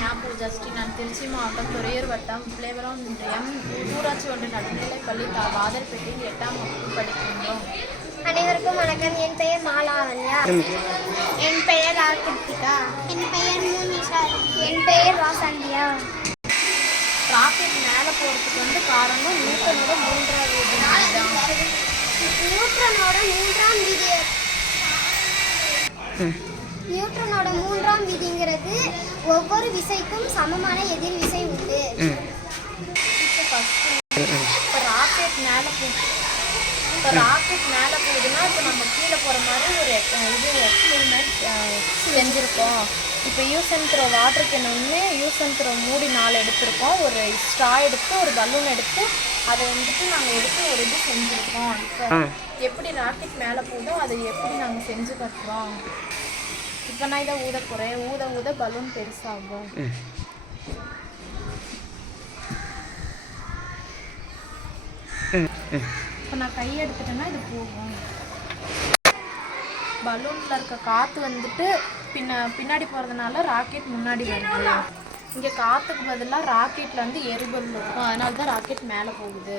ஞாபகம் ஜஸ்டி நான் திருச்சி மாவட்டம் துறையூர் வட்டம் பிள்ளைவரம் ஒன்றியம் ஊராட்சி ஒன்று தா வாதல்பேட்டையில் எட்டாம் வகுப்பு படிக்கின்றோம் அனைவருக்கும் வணக்கம். என் பெயர் மாலாவண்யா. என் பெயர் ராகிருத்திகா என் பெயர் மூனிஷா. என் பெயர் வாசந்தியா ராக்கெட் மேலே போகிறதுக்கு வந்து காரணம் நியூட்டனோட மூன்றாவது விதி தான் நியூட்ரனோட மூன்றாம் விதி. நியூட்ரனோட மூன்றாம் விதிங்கிறது ஒவ்வொரு விசைக்கும் சமமான எதிர் விசை உண்டு. இப்போ ராக்கெட் மேலே இப்போ ராக்கெட் மேலே போகுதுன்னா இப்போ நம்ம கீழே போகிற மாதிரி ஒரு இது எக்ஸ்பெரிமெண்ட் செஞ்சுருக்கோம். இப்போ use and throw water can ஒன்று யூஸ் அண்ட் த்ரோ மூடி நாலு எடுத்திருக்கோம். ஒரு ஸ்ட்ரா எடுத்து ஒரு பலூன் எடுத்து அதை வந்துட்டு நாங்கள் எடுத்து ஒரு இது செஞ்சுருக்கோம். இப்போ எப்படி ராக்கெட் மேலே போகுதோ அதை எப்படி நாங்கள் செஞ்சு கட்டுறோம்? இப்போ நான் இதை ஊத போகிறேன் ஊத ஊத பலூன் பெருசாகும். இப்போ நான் கை எடுத்துட்டேன்னா இது போகும். பலூனில் இருக்க காற்று வந்துட்டு பின்ன பின்னாடி போகிறதுனால ராக்கெட் முன்னாடி வருது. இங்கே காற்றுக்கு பதிலாக ராக்கெட்டில் வந்து எரிபொருள் இருக்கும். அதனால தான் ராக்கெட் மேலே போகுது.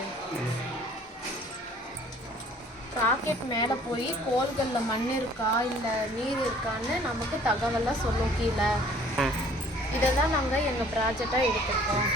ராக்கெட் மேலே போய் கோள்களில் மண் இருக்கா இல்லை நீர் இருக்கான்னு நமக்கு தகவலாக சொல்லும் கீழே. இதை தான் நாங்கள் எங்கள் ப்ராஜெக்டாக எடுத்திருக்கோம்.